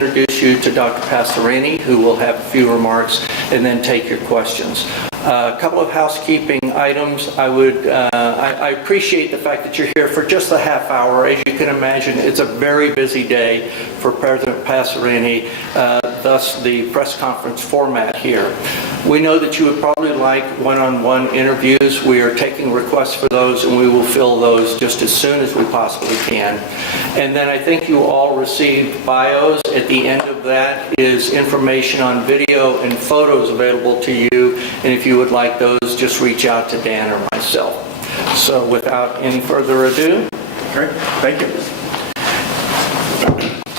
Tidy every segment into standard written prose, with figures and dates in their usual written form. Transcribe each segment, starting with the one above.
introduce you to Dr. Passerini, who will have a few remarks, and then take your questions. A couple of housekeeping items. I appreciate the fact that you're here for just a half hour. As you can imagine, it's a very busy day for President Passerini, thus the press conference format here. We know that you would probably like one-on-one interviews. We are taking requests for those, and we will fill those just as soon as we possibly can. And then I think you all received bios. At the end of that is information on video and photos available to you, and if you would like those, just reach out to Dan or myself. So without any further ado. Great, thank you.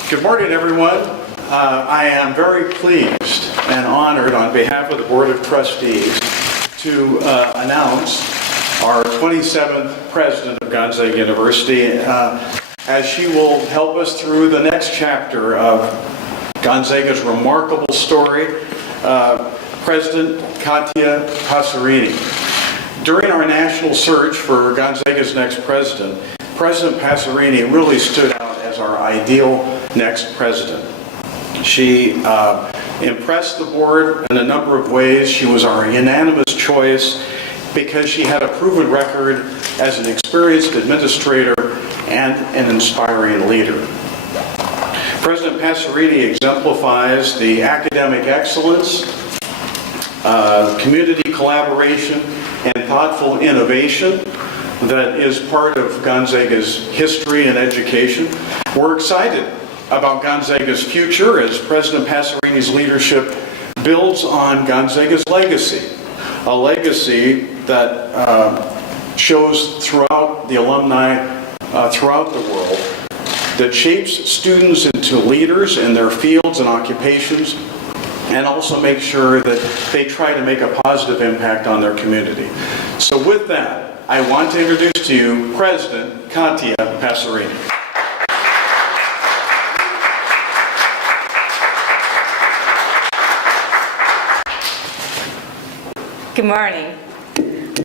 Good morning, everyone. I am very pleased and honored on behalf of the Board of Trustees to announce our 27th President of Gonzaga University, as she will help us through the next chapter of Gonzaga's remarkable story, President Katia Passerini. During our national search for Gonzaga's next president, President Passerini really stood out as our ideal next president. She impressed the board in a number of ways. She was our unanimous choice because she had a proven record as an experienced administrator and an inspiring leader. President Passerini exemplifies the academic excellence, community collaboration, and thoughtful innovation that is part of Gonzaga's history and education. We're excited about Gonzaga's future as President Passerini's leadership builds on Gonzaga's legacy, a legacy that shows throughout the alumni throughout the world, that shapes students into leaders in their fields and occupations, and also make sure that they try to make a positive impact on their community. So with that, I want to introduce to you President Katia Passerini. Good morning.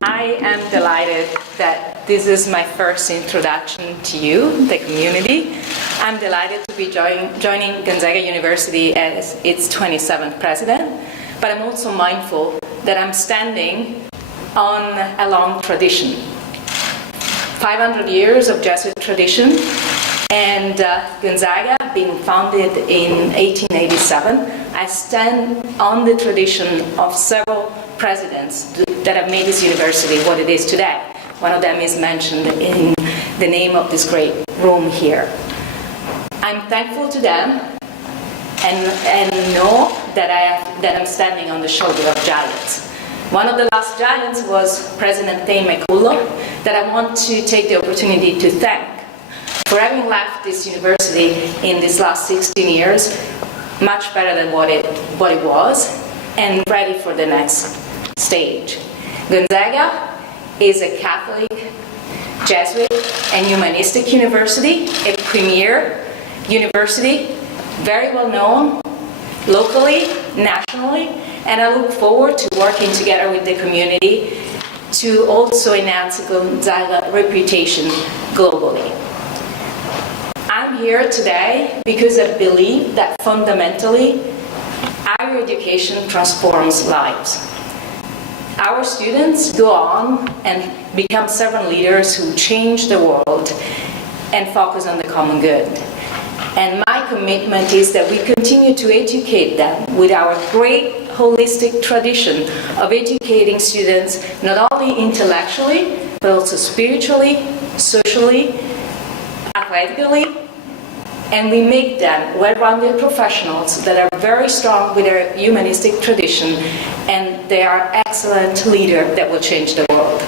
I am delighted that this is my first introduction to you, the community. I'm delighted to be joining Gonzaga University as its 27th president, but I'm also mindful that I'm standing on a long tradition. 500 years of Jesuit tradition, and Gonzaga being founded in 1887, I stand on the tradition of several presidents that have made this university what it is today. One of them is mentioned in the name of this great room here. I'm thankful to them and know that I'm standing on the shoulder of giants. One of the last giants was President Thane McCullough, that I want to take the opportunity to thank for having left this university in these last 16 years much better than what it was, and ready for the next stage. Gonzaga is a Catholic, Jesuit, and humanistic university, a premier university, very well known locally, nationally, and I look forward to working together with the community to also enhance Gonzaga's reputation globally. I'm here today because I believe that fundamentally higher education transforms lives. Our students go on and become servant leaders who change the world and focus on the common good. And my commitment is that we continue to educate them with our great holistic tradition of educating students not only intellectually, but also spiritually, socially, athletically, and we make them well-rounded professionals that are very strong with their humanistic tradition, and they are excellent leaders that will change the world.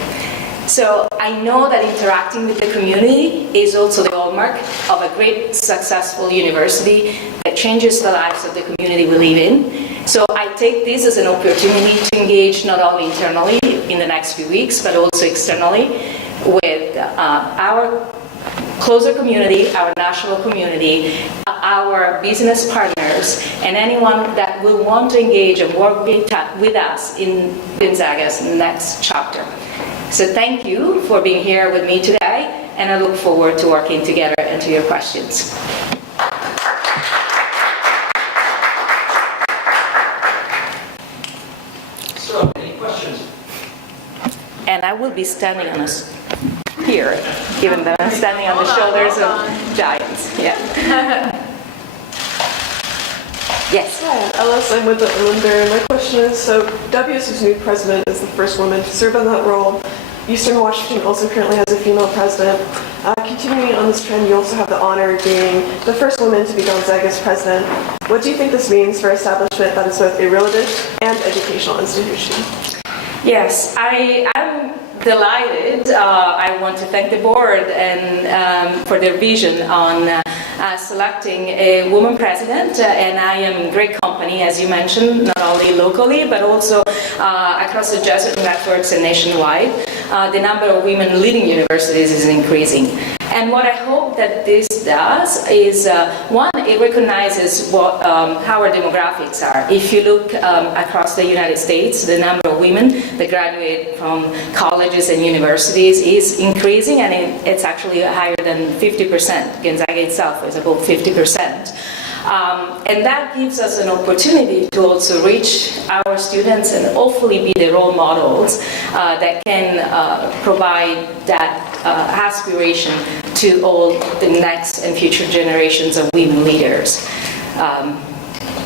So I know that interacting with the community is also the hallmark of a great, successful university that changes the lives of the community we live in. So I take this as an opportunity to engage not only internally in the next few weeks, but also externally with our closer community, our national community, our business partners, and anyone that will want to engage and work with us in Gonzaga's next chapter. So thank you for being here with me today, and I look forward to working together and to your questions. and I will be standing on us here, given that I'm standing on the shoulders of giants. Yeah. Yes. Hi, Ellis. I'm with the Islander. My question is, so WSU's new president is the first woman to serve in that role. Eastern Washington also currently has a female president. Continuing on this trend, you also have the honor of being the first woman to be Gonzaga's president. What do you think this means for establishment that is both a religious and educational institution? Yes, I am delighted. I want to thank the board and for their vision on selecting a woman president, and I am in great company, as you mentioned, not only locally but also across the Jesuit networks and nationwide. The number of women leading universities is increasing. And what I hope that this does is, one, it recognizes what, how our demographics are. If you look across the United States, the number of women that graduate from colleges and universities is increasing, and it's actually higher than 50%. Gonzaga itself is about 50%. And that gives us an opportunity to also reach our students and hopefully be the role models that can provide that aspiration to all the next and future generations of women leaders.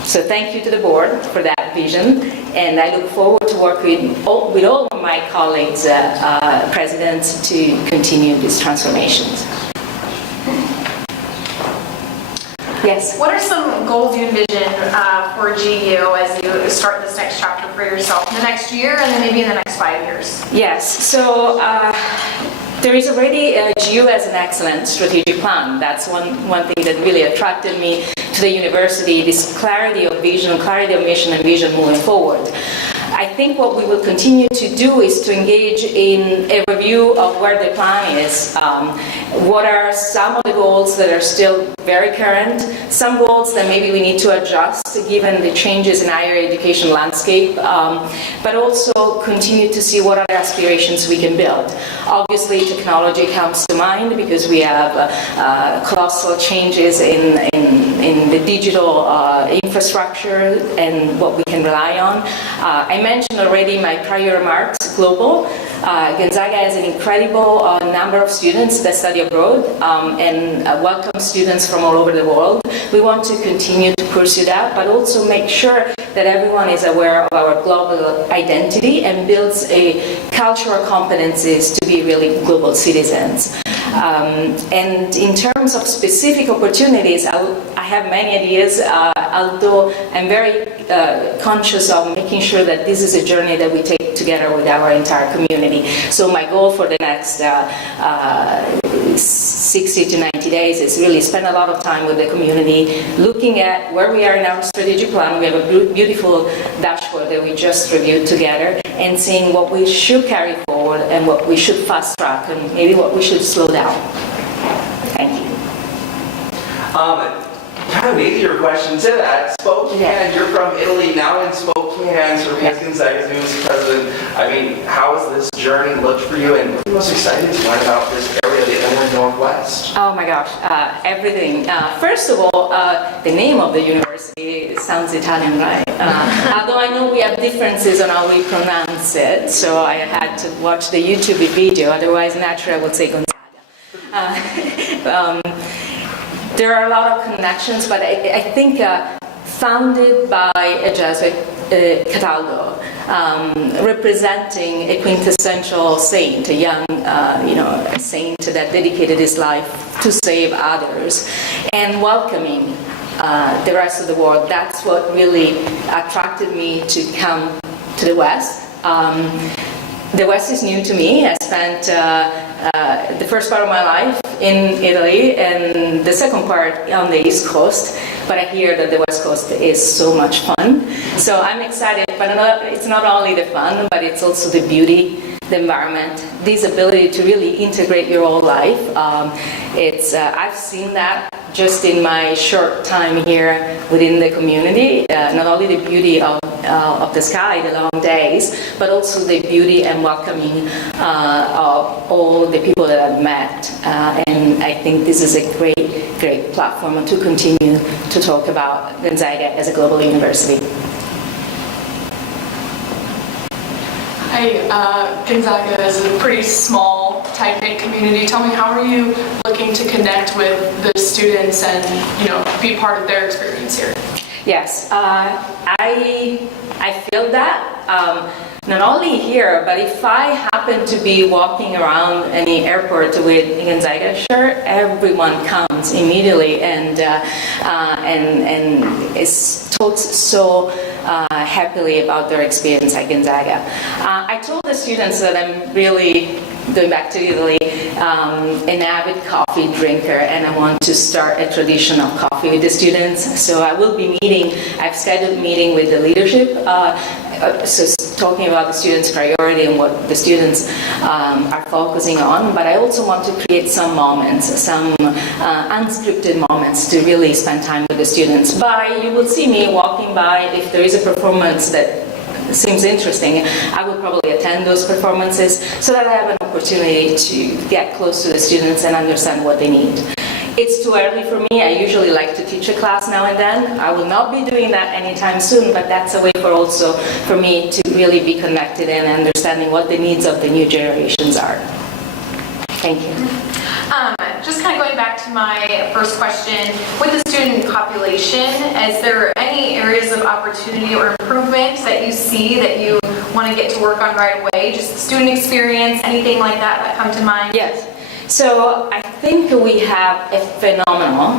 So thank you to the board for that vision, and I look forward to work with all of my colleagues, presidents, to continue these transformations. Yes. What are some goals you envision for GU as you start this next chapter for yourself in the next year and then maybe in the next 5 years? Yes. So there is already GU as an excellent strategic plan. That's one thing that really attracted me to the university, this clarity of vision, clarity of mission and vision moving forward. I think what we will continue to do is to engage in a review of where the plan is. What are some of the goals that are still very current, some goals that maybe we need to adjust given the changes in higher education landscape, but also continue to see what other aspirations we can build. Obviously, technology comes to mind because we have colossal changes in the digital infrastructure and what we can rely on. I mentioned already my prior remarks, global. Gonzaga has an incredible number of students that study abroad and welcome students from all over the world. We want to continue to pursue that, but also make sure that everyone is aware of our global identity and builds a cultural competencies to be really global citizens. And in terms of specific opportunities, I have many ideas, although I'm very conscious of making sure that this is a journey that we take together with our entire community. So my goal for the next 60 to 90 days is really spend a lot of time with the community, looking at where we are in our strategic plan. We have a beautiful dashboard that we just reviewed together, and seeing what we should carry forward and what we should fast track and maybe what we should slow down. Thank you. Kind of an easier question to that. Spokane, you're from Italy, now in Spokane, serving as Gonzaga's newest president. I mean, how has this journey looked for you, and what are you most excited to learn about this area, the Inland Northwest? Oh my gosh, everything. First of all, the name of the university sounds Italian, right? Although I know we have differences on how we pronounce it, so I had to watch the YouTube video, otherwise naturally I would say Gonzaga. There are a lot of connections, but I think founded by a Jesuit, Cataldo, representing a quintessential saint, a young a saint that dedicated his life to save others, and welcoming the rest of the world. That's what really attracted me to come to the West. The West is new to me. I spent the first part of my life in Italy and the second part on the East Coast, but I hear that the West Coast is so much fun. So I'm excited, but it's not only the fun, but it's also the beauty, the environment, this ability to really integrate your whole life. I've seen that just in my short time here within the community, not only the beauty of the sky, the long days, but also the beauty and welcoming of all the people that I've met. And I think this is a great platform to continue to talk about Gonzaga as a global university. Hi, Gonzaga is a pretty small, tight-knit community. Tell me, how are you looking to connect with the students and, be part of their experience here? Yes, I feel that. Not only here, but if I happen to be walking around any airport with Gonzaga shirt, everyone comes immediately and is told so happily about their experience at Gonzaga. I told the students that I'm really, going back to Italy, an avid coffee drinker, and I want to start a tradition of coffee with the students. So I will be I've scheduled a meeting with the leadership, so talking about the students' priority and what the students are focusing on, but I also want to create some moments, some unscripted moments to really spend time with the students. You will see me walking by. If there is a performance that seems interesting, I will probably attend those performances so that I have an opportunity to get close to the students and understand what they need. It's too early for me. I usually like to teach a class now and then. I will not be doing that anytime soon, but that's a way for me to really be connected and understanding what the needs of the new generations are. Thank you. Just kind of going back to my first question, with the student population, is there any areas of opportunity or improvement that you see that you want to get to work on right away? Just the student experience, anything like that come to mind? Yes. So I think we have a phenomenal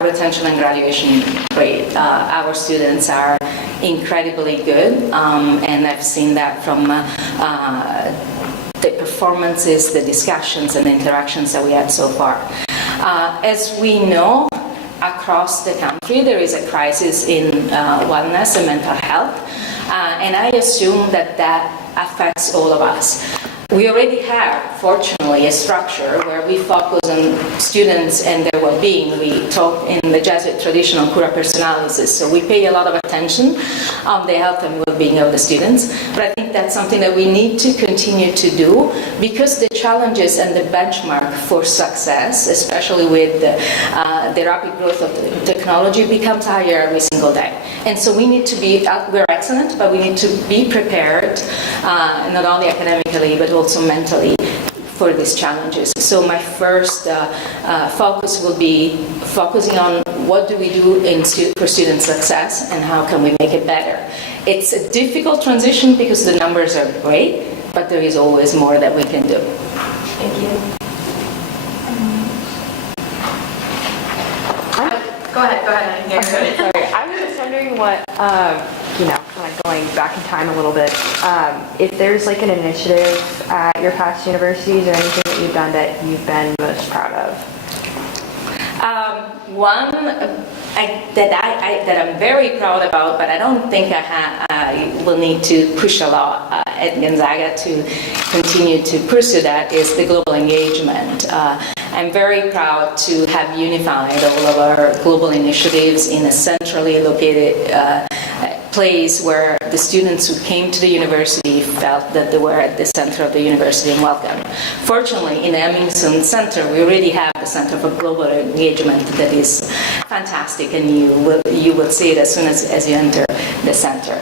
retention and graduation rate. Our students are incredibly good, and I've seen that from the performances, the discussions, and the interactions that we had so far. As we know, across the country, there is a crisis in wellness and mental health, and I assume that affects all of us. We already have, fortunately, a structure where we focus on students and their well-being. We talk in the Jesuit traditional cura personalis, so we pay a lot of attention on the health and well-being of the students. But I think that's something that we need to continue to do because the challenges and the benchmark for success, especially with the rapid growth of the technology, becomes higher every single day. And so we need to be, we're excellent, but we need to be prepared, not only academically, but also mentally for these challenges. So my first focus will be focusing on what do we do for student success and how can we make it better. It's a difficult transition because the numbers are great, but there is always more that we can do. Thank you. Go ahead. Yeah, Okay, sorry. I was just wondering what, kind of going back in time a little bit, if there's like an initiative at your past universities or anything that you've done that you've been most proud of? One that I'm very proud about, but I don't think I will need to push a lot at Gonzaga to continue to pursue that, is the global engagement. I'm very proud to have unified all of our global initiatives in a centrally located place where the students who came to the university felt that they were at the center of the university and welcome. Fortunately, in the Emmingson Center, we already have the Center for Global Engagement that is fantastic, and you will see it as soon as you enter the center.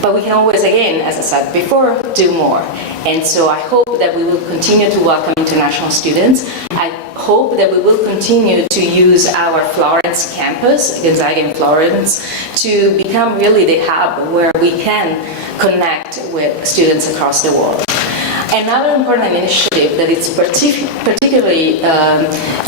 But we can always, again, as I said before, do more. And so I hope that we will continue to welcome international students. I hope that we will continue to use our Florence campus, Gonzaga in Florence, to become really the hub where we can connect with students across the world. Another important initiative that is particularly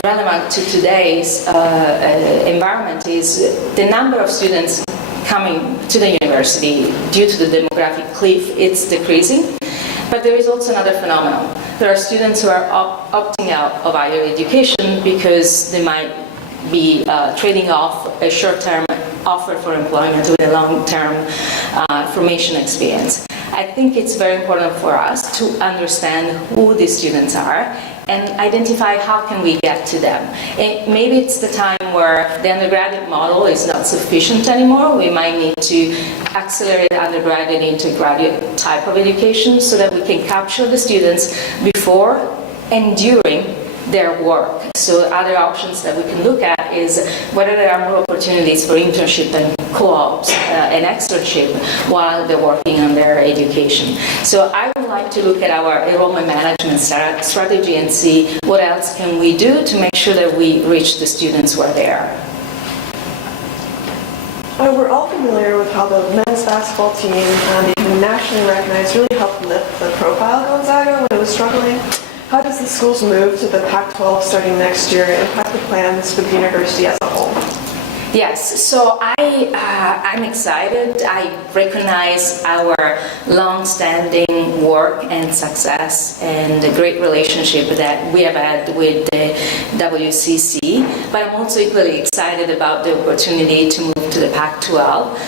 relevant to today's environment is the number of students coming to the university. Due to the demographic cliff, it's decreasing. But there is also another phenomenon. There are students who are opting out of higher education because they might be trading off a short-term offer for employment with a long-term formation experience. I think it's very important for us to understand who these students are and identify how can we get to them. And maybe it's the time where the undergraduate model is not sufficient anymore. We might need to accelerate undergraduate into graduate type of education so that we can capture the students before and during their work. So other options that we can look at is whether there are more opportunities for internship and co-ops and externship while they're working on their education. So I would like to look at our enrollment management strategy and see what else can we do to make sure that we reach the students where they are. We're all familiar with how the men's basketball team becoming nationally recognized really helped lift the profile of Gonzaga when it was struggling. How does the school's move to the Pac-12 starting next year impact the plans for the university as a whole? Yes, so I'm excited. I recognize our long-standing work and success and the great relationship that we have had with the WCC, but I'm also equally excited about the opportunity to move to the Pac-12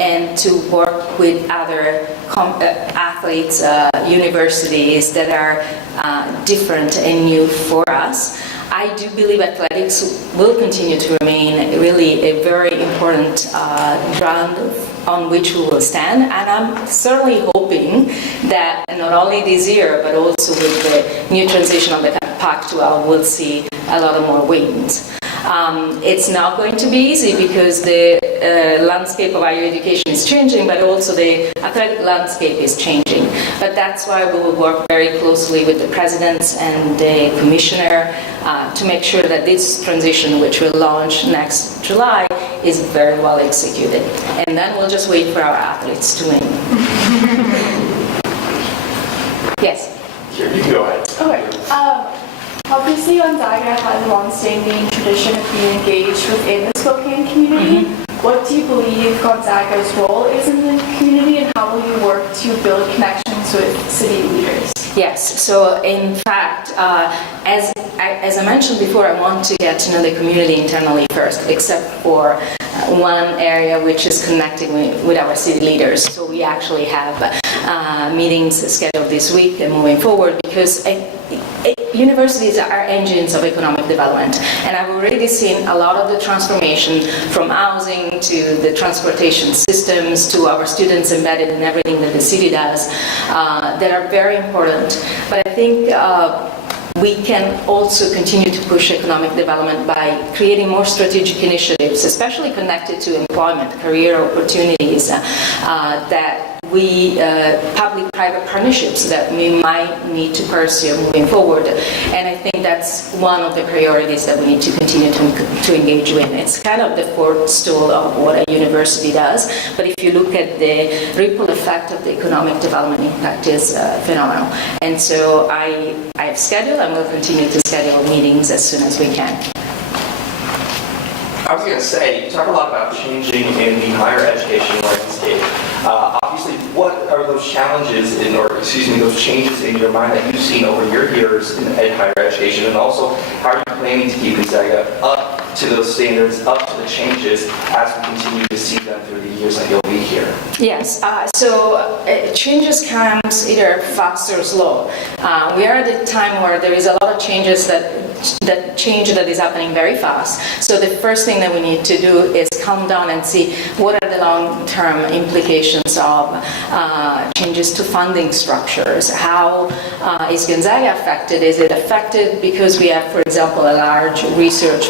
and to work with other athletes, universities that are different and new for us. I do believe athletics will continue to remain really a very important ground on which we will stand, and I'm certainly hoping that not only this year but also with the new transition of the Pac-12 we'll see a lot of more wins. It's not going to be easy because the landscape of higher education is changing, but also the athletic landscape is changing. But that's why we will work very closely with the presidents and the commissioner to make sure that this transition, which will launch next July, is very well executed. And then we'll just wait for our athletes to win. Yes? Here, you can go ahead. Okay. Obviously, Gonzaga has a long-standing tradition of being engaged within the Spokane community. What do you believe Gonzaga's role is in the community, and how will you work to build connections with city leaders? Yes, so in fact, as I mentioned before, I want to get to know the community internally first, except for one area which is connecting with our city leaders. So we actually have meetings scheduled this week and moving forward, because universities are engines of economic development, and I've already seen a lot of the transformation from housing to the transportation systems to our students embedded in everything that the city does that are very important. But I think we can also continue to push economic development by creating more strategic initiatives, especially connected to employment, career opportunities, that we, public-private partnerships that we might need to pursue moving forward. And I think that's one of the priorities that we need to continue to engage with. It's kind of the fourth stool of what a university does, but if you look at the ripple effect of the economic development impact is phenomenal. And so I have scheduled and will continue to schedule meetings as soon as we can. I was going to say, you talk a lot about changing in the higher education landscape. Obviously, what are those challenges those changes in your mind that you've seen over your years in higher education, and also how are you planning to keep Gonzaga up to those standards, up to the changes as we continue to see them through the years that you'll be here? Yes, so changes comes either fast or slow. We are at a time where there is a lot of changes that is happening very fast. So the first thing that we need to do is calm down and see what are the long-term implications of changes to funding structures. How is Gonzaga affected? Is it affected because we have, for example, a large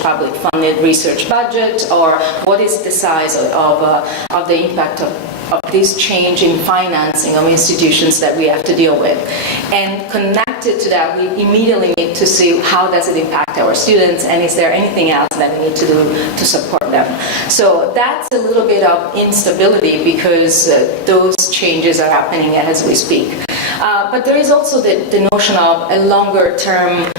public funded research budget, or what is the size of the impact of this change in financing of institutions that we have to deal with? And connected to that, we immediately need to see how does it impact our students, and is there anything else that we need to do to support them. So that's a little bit of instability because those changes are happening as we speak. But there is also the notion of a longer term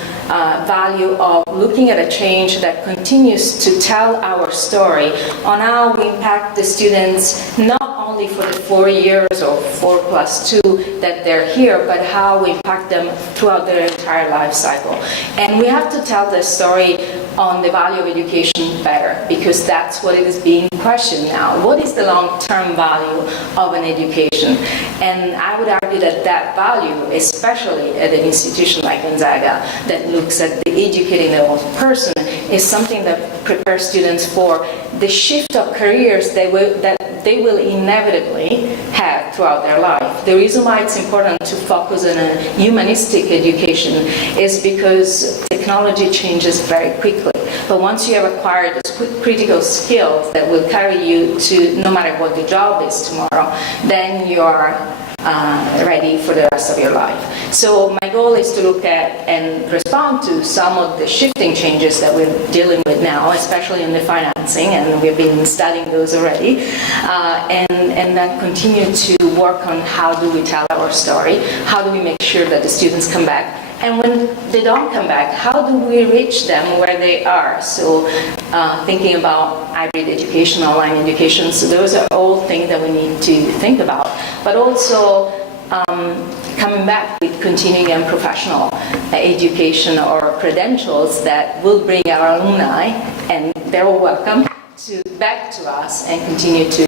value of looking at a change that continues to tell our story on how we impact the students, not only for the 4 years or 4+2 that they're here, but how we impact them throughout their entire life cycle. And we have to tell the story on the value of education better, because that's what is being questioned now. What is the long-term value of an education? And I would argue that that value, especially at an institution like Gonzaga, that looks at the educating the whole person, is something that prepares students for the shift of careers that they will inevitably have throughout their life. The reason why it's important to focus on a humanistic education is because the technology changes very quickly. But once you have acquired those critical skills that will carry you to no matter what the job is tomorrow, then you are ready for the rest of your life. So my goal is to look at and respond to some of the shifting changes that we're dealing with now, especially in the financing, and we've been studying those already, and then continue to work on how do we tell our story, how do we make sure that the students come back, and when they don't come back, how do we reach them where they are? So thinking about hybrid education, online education, so those are all things that we need to think about. But also coming back with continuing and professional education or credentials that will bring our alumni, and they're all welcome, back to us and continue to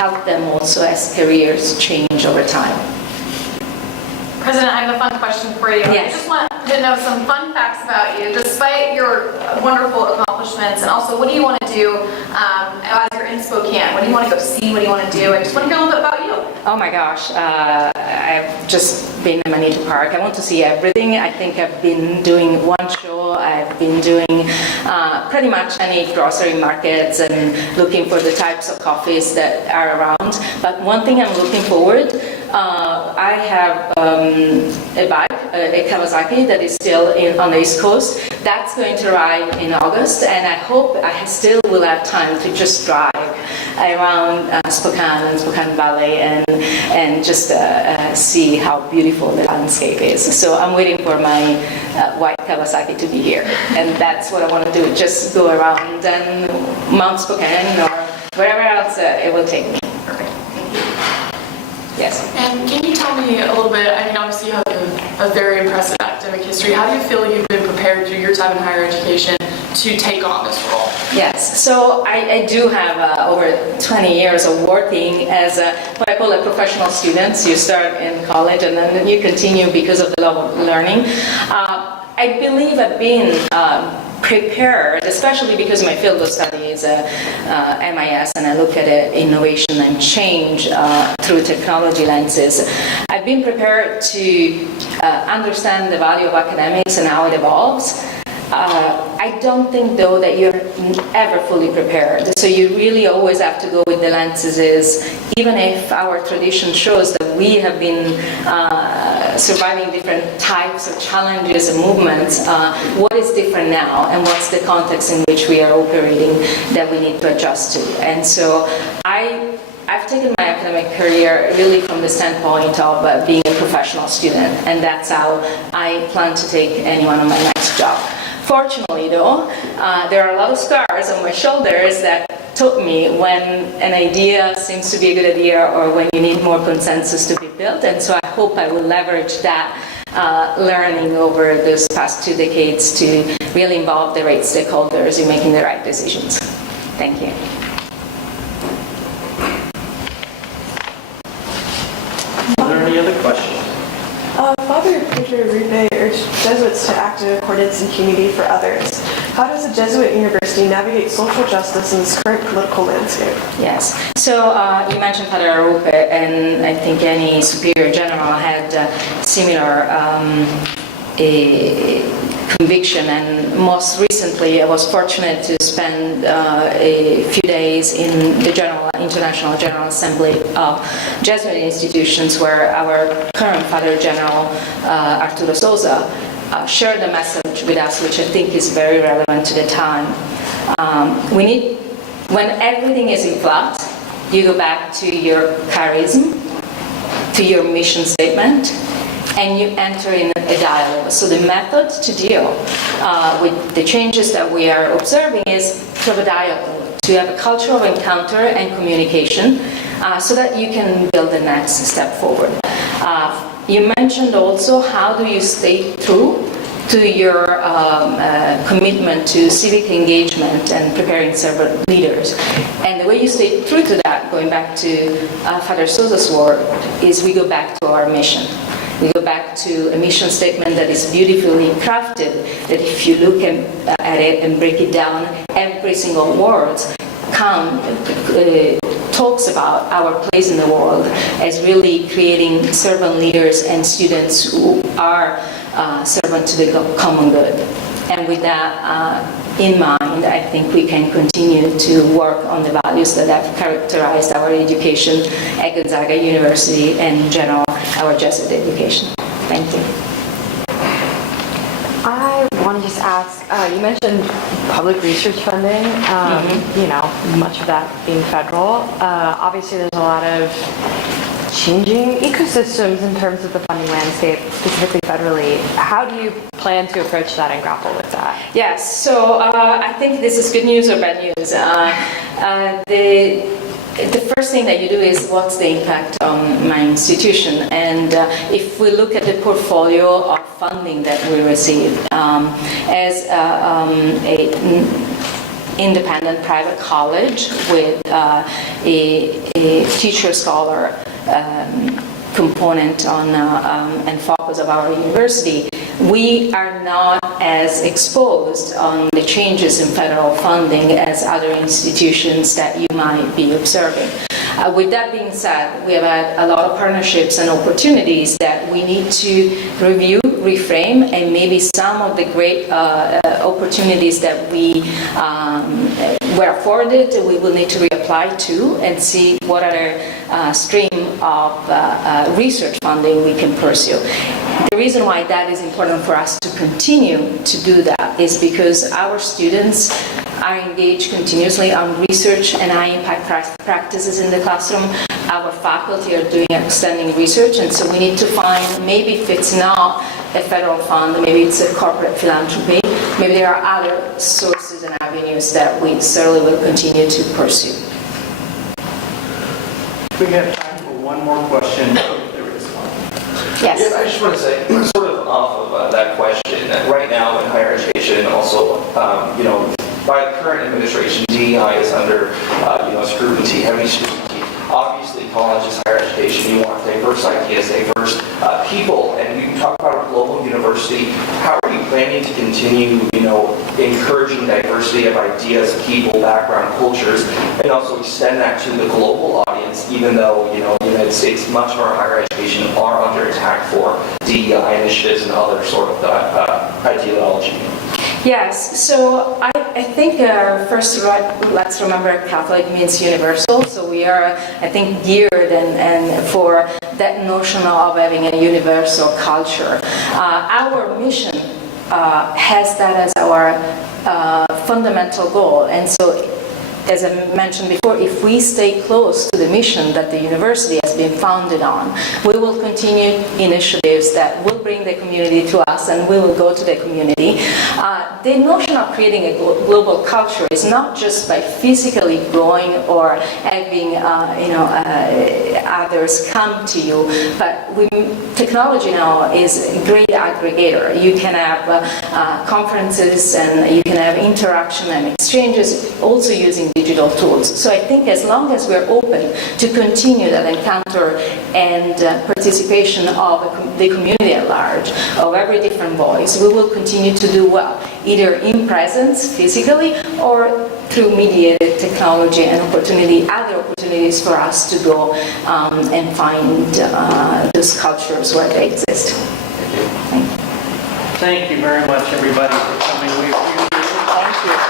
help them also as careers change over time. President, I have a fun question for you. Yes. I just want to know some fun facts about you, despite your wonderful accomplishments, and also what do you want to do as you're in Spokane? What do you want to go see? What do you want to do? I just want to hear a little bit about you. Oh my gosh, I've just been in Manitou Park. I want to see everything. I think I've been doing one show. I've been doing pretty much any grocery markets and looking for the types of coffees that are around. But one thing I'm looking forward, I have a bike, a Kawasaki that is still on the East Coast. That's going to arrive in August, and I hope I still will have time to just drive around Spokane and Spokane Valley and just see how beautiful the landscape is. So I'm waiting for my white Kawasaki to be here, and that's what I want to do, just go around and Mount Spokane or wherever else it will take me. Perfect. Yes. And can you tell me a little bit, I mean, obviously you have a very impressive academic history. How do you feel you've been prepared through your time in higher education to take on this role? Yes, so I do have over 20 years of working as what I call a professional student. So you start in college and then you continue because of the love of learning. I believe I've been prepared, especially because my field of study is MIS, and I look at innovation and change through technology lenses. I've been prepared to understand the value of academics and how it evolves. I don't think, though, that you're ever fully prepared. So you really always have to go with the lenses, even if our tradition shows that we have been surviving different types of challenges and movements. What is different now, and what's the context in which we are operating that we need to adjust to? And so I've taken my academic career really from the standpoint of being a professional student, and that's how I plan to take anyone on my next job. Fortunately, though, there are a lot of scars on my shoulders that taught me when an idea seems to be a good idea or when you need more consensus to be built, and so I hope I will leverage that learning over this past 2 decades to really involve the right stakeholders in making the right decisions. Thank you. Are there any other questions? Father Pedro Uribe urged Jesuits to act in accordance and community for others. How does a Jesuit university navigate social justice in this current political landscape? Yes. So you mentioned Father Uribe, and I think any superior general had similar conviction, and most recently I was fortunate to spend a few days in the International General Assembly of Jesuit institutions, where our current Father General Arturo Souza shared a message with us which I think is very relevant to the time. When everything is in flux, you go back to your charism, to your mission statement, and you enter in a dialogue. So the method to deal with the changes that we are observing is to have a dialogue, to have a culture of encounter and communication, so that you can build the next step forward. You mentioned also, how do you stay true to your commitment to civic engagement and preparing servant leaders. And the way you stay true to that, going back to Father Souza's work, is we go back to our mission. We go back to a mission statement that is beautifully crafted, that if you look at it and break it down, every single word talks about our place in the world as really creating servant leaders and students who are servant to the common good. And with that in mind, I think we can continue to work on the values that have characterized our education at Gonzaga University and in general, our Jesuit education. Thank you. I want to just ask, you mentioned public research funding, you know, much of that being federal. Obviously, there's a lot of changing ecosystems in terms of the funding landscape, specifically federally. How do you plan to approach that and grapple with that? Yes, so I think this is good news or bad news. The first thing that you do is what's the impact on my institution, and if we look at the portfolio of funding that we receive as an independent private college with a teacher scholar component on and focus of our university, we are not as exposed on the changes in federal funding as other institutions that you might be observing. With that being said, we have had a lot of partnerships and opportunities that we need to review, reframe, and maybe some of the great opportunities that we were afforded, we will need to reapply to and see what other stream of research funding we can pursue. The reason why that is important for us to continue to do that is because our students are engaged continuously on research and high-impact practices in the classroom. Our faculty are doing outstanding research, and so we need to find, maybe if it's not a federal fund, maybe it's a corporate philanthropy, maybe there are other sources and avenues that we certainly will continue to pursue. We have time for one more question. There is one. Yes. Yeah, I just want to say, sort of off of that question, that right now in higher education, also, you know, by the current administration, DEI is under, you know, scrutiny, heavy scrutiny. Obviously, colleges, higher education, you want diverse ideas, diverse people, and you talk about a global university. How are you planning to continue, you know, encouraging diversity of ideas, people, background, cultures, and also extend that to the global audience, even though, you know, the United States, much of our higher education are under attack for DEI initiatives and other sort of ideology? Yes, so I think first let's remember Catholic means universal, so we are, I think, geared and for that notion of having a universal culture. Our mission has that as our fundamental goal, and so as I mentioned before, if we stay close to the mission that the university has been founded on, we will continue initiatives that will bring the community to us, and we will go to the community. The notion of creating a global culture is not just by physically going or having others come to you, but technology now is a great aggregator. You can have conferences and you can have interaction and exchanges also using digital tools. So I think as long as we're open to continue that encounter and participation of the community at large, of every different voice, we will continue to do well, either in presence physically or through mediated technology and other opportunities for us to go and find those cultures where they exist. Thank you. Thank you very much, everybody, for coming. We appreciate it. Thank you.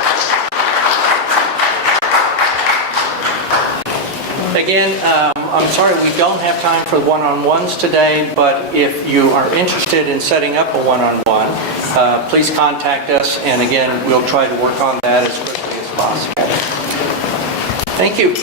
Again, I'm sorry we don't have time for one-on-ones today, but if you are interested in setting up a one-on-one, please contact us, and again, we'll try to work on that as quickly as possible. Thank you.